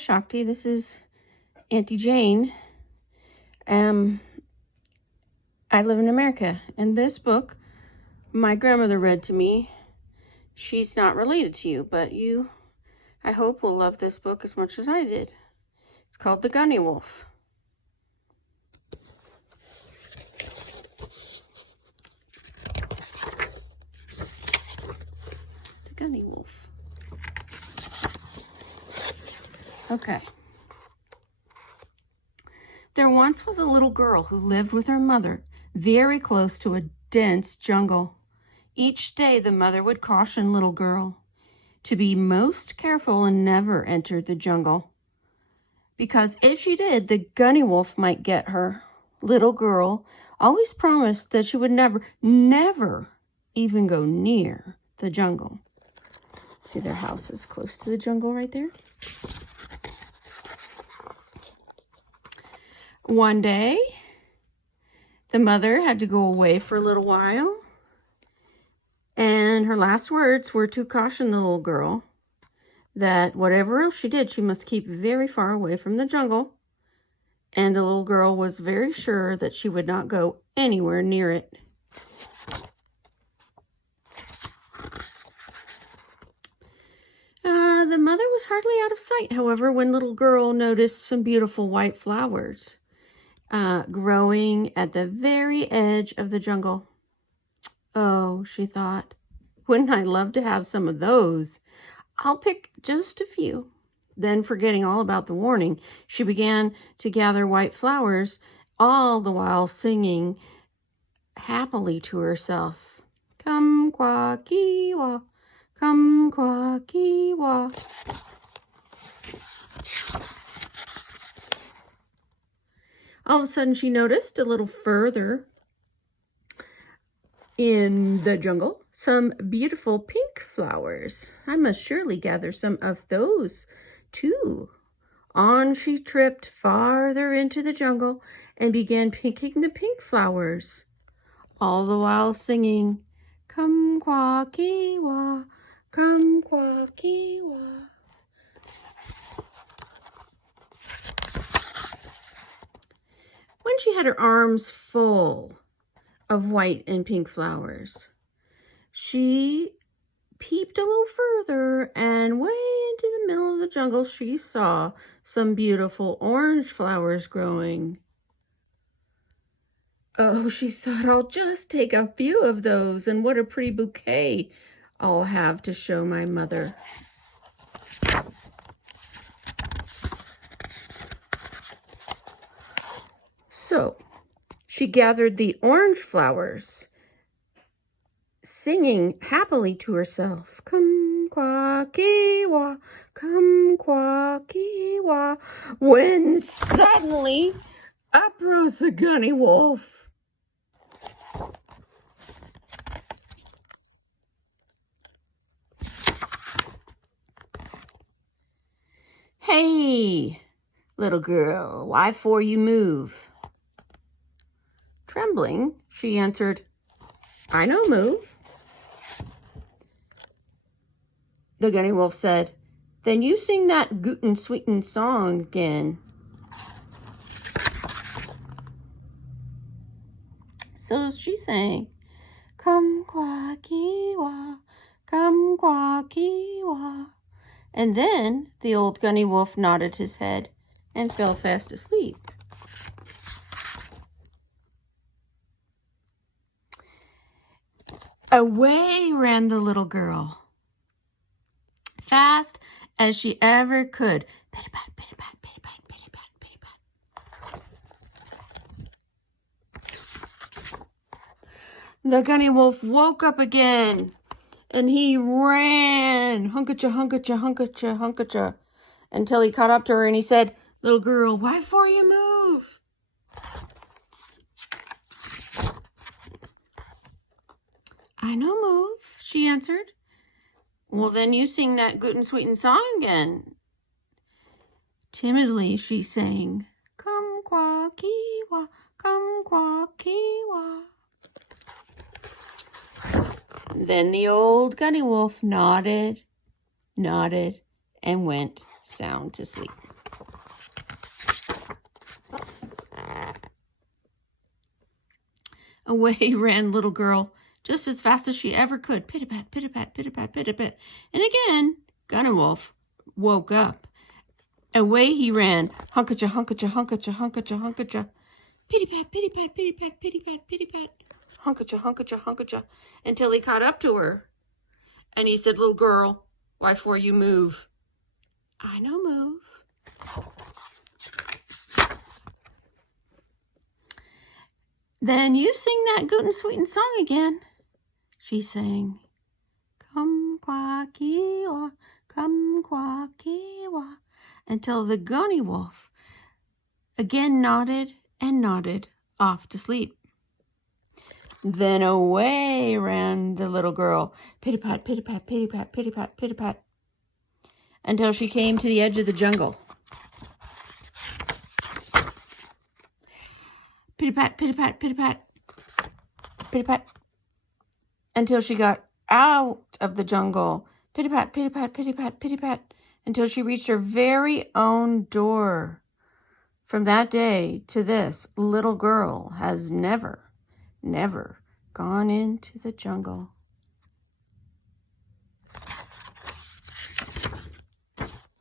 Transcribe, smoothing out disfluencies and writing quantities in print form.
Shakti. This is Auntie Jane. I live in America, and this book my grandmother read to me. She's not related to you, but you, I hope, will love this book as much as I did. It's called The Gunniwolf. The Gunniwolf. Okay. There once was a little girl who lived with her mother very close to a dense jungle. Each day the mother would caution little girl to be most careful and never enter the jungle, because if she did, the Gunniwolf might get her. Little girl always promised that she would never even go near the jungle. See, their house is close to the jungle right there. One day, the mother had to go away for a little while, and her last words were to caution the little girl that whatever else she did, she must keep very far away from the jungle, and the little girl was very sure that she would not go anywhere near it. The mother was hardly out of sight, however, when little girl noticed some beautiful white flowers growing at the very edge of the jungle. Oh, she thought, wouldn't I love to have some of those? I'll pick just a few. Then, forgetting all about the warning, she began to gather white flowers, all the while singing happily to herself. Come qua kiwa, come qua kiwa. All of a sudden, she noticed a little further in the jungle some beautiful pink flowers. I must surely gather some of those too. On she tripped farther into the jungle and began picking the pink flowers, all the while singing, come qua kiwa, come qua kiwa. When she had her arms full of white and pink flowers, she peeped a little further, and way into the middle of the jungle she saw some beautiful orange flowers growing. Oh, she thought, I'll just take a few of those, and what a pretty bouquet I'll have to show my mother. So she gathered the orange flowers, singing happily to herself, come qua kiwa, come qua kiwa, when suddenly up rose the Gunniwolf. Hey, little girl, why for you move? Trembling, she answered, I no move. The Gunniwolf said, then you sing that guten sweeten song again. So she sang, come qua kiwa, come qua kiwa. And then the old Gunniwolf nodded his head and fell fast asleep. Away ran the little girl, fast as she ever could. Pitty-pat, pitty-pat, pitty-pat, pitty-pat, pitty-pat. The Gunniwolf woke up again, and he ran, hunkacha, hunkacha, hunkacha, hunkacha, until he caught up to her, and he said, little girl, why for you move? I no move, she answered. Well, then you sing that guten sweeten song again. Timidly she sang, come qua kiwa, come qua kiwa. Then the old Gunniwolf nodded, and went sound to sleep. Away ran little girl, just as fast as she ever could. Pit-a-pat, pit-a-pat, pit-a-pat, pit-a-pat. And again, Gunniwolf woke up. Away he ran. Hunka-cha, hunka-cha, hunka-cha, hunka-cha, hunka-cha. Pitty-pat, pitty-pat, pitty-pat, pitty-pat, pitty-pat. Hunka-cha, hunka-cha, hunka-cha. Until he caught up to her. And he said, little girl, why for you move? I no move. Then you sing that Guten Sweeten song again. She sang, come quack-ee-wah, come quack-ee-wah, until the Gunniwolf again nodded and nodded off to sleep. Then away ran the little girl, pitty-pat, pitty-pat, pitty-pat, pitty-pat, pitty-pat, until she came to the edge of the jungle. Pitty-pat, pitty-pat, pitty-pat, pitty-pat, until she got out of the jungle. Pitty-pat, pitty-pat, pitty-pat, pitty-pat, until she reached her very own door. From that day to this, little girl has never gone into the jungle.